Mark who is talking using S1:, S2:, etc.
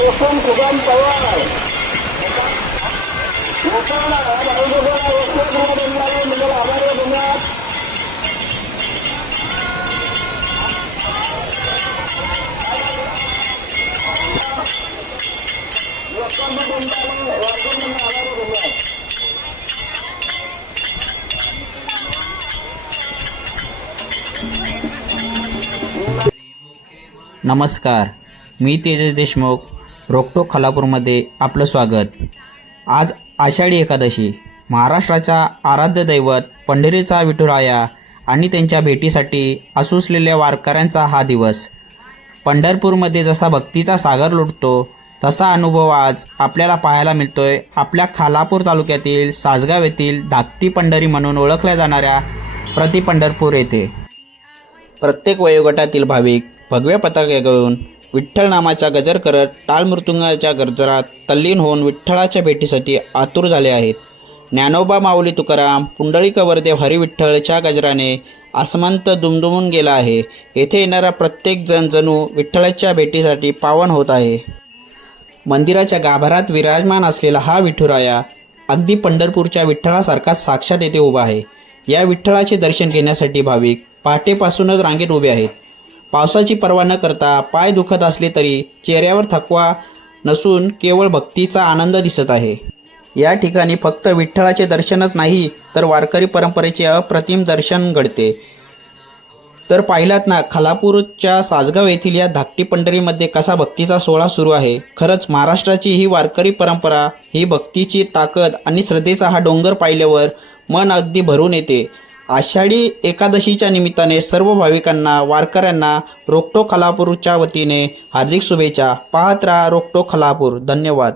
S1: usung bukan tawar. Bukan ada baru bukan usung bukan dengan dengan apa ya dengan. Bukan bukan tawar, bukan dengan apa dengan.
S2: नमस्कार मी तेजस देशमुख रोकटोक खालापूरमध्ये आपलं स्वागत. आज आषाढी एकादशी. महाराष्ट्राच्या आराध्य दैवत पंढरीचा विठुराया आणि त्यांच्या भेटीसाठी आसुसलेल्या वारकऱ्यांचा हा दिवस. पंढरपूरमध्ये जसा भक्तीचा सागर लुटतो तसा अनुभव आज आपल्याला पाहायला मिळतोय. आपल्या खालापूर तालुक्यातील सासगाव येथील धाकटी पंढरी म्हणून ओळखल्या जाणाऱ्या प्रति पंढरपूर येथे. प्रत्येक वयोगटातील भाविक भगव्या पताका घेऊन विठ्ठल नामाचा गजर करत टाळमृतुंगाच्या गजरात तल्लीन होऊन विठ्ठलाच्या भेटीसाठी आतुर झाले आहेत. ज्ञानोबा माऊली तुकाराम पुंडळी कवरदेव हरिविठ्ठलच्या गजराने आसमंत दुमदुमून गेला आहे. येथे येणारा प्रत्येक जण जणू विठ्ठलाच्या भेटीसाठी पावन होत आहे. मंदिराच्या गाभारात विराजमान असलेला हा विठुराया अगदी पंढरपूरच्या विठ्ठलासारखा साक्षात येथे उभा आहे. या विठ्ठलाचे दर्शन घेण्यासाठी भाविक पहाटेपासूनच रांगेत उभे आहेत. पावसाची पर्वा न करता पाय दुखत असले तरी चेहऱ्यावर थकवा नसून केवळ भक्तीचा आनंद दिसत आहे. या ठिकाणी फक्त विठ्ठलाचे दर्शनच नाही तर वारकरी परंपरेचे अप्रतिम दर्शन घडते. तर पाहिलात ना खालापूरच्या सासगाव येथील या धाकटी पंढरीमध्ये कसा भक्तीचा सोहळा सुरू आहे. खरंच महाराष्ट्राची ही वारकरी परंपरा ही भक्तीची ताकद आणि श्रद्धेचा हा डोंगर पाहिल्यावर मन अगदी भरून येते. आषाढी एकादशीच्या निमित्ताने सर्व भाविकांना वारकऱ्यांना रोकटो खलापूरच्या वतीने हार्दिक शुभेच्छा. पाहत राहा रोकटो खलापूर धन्यवाद.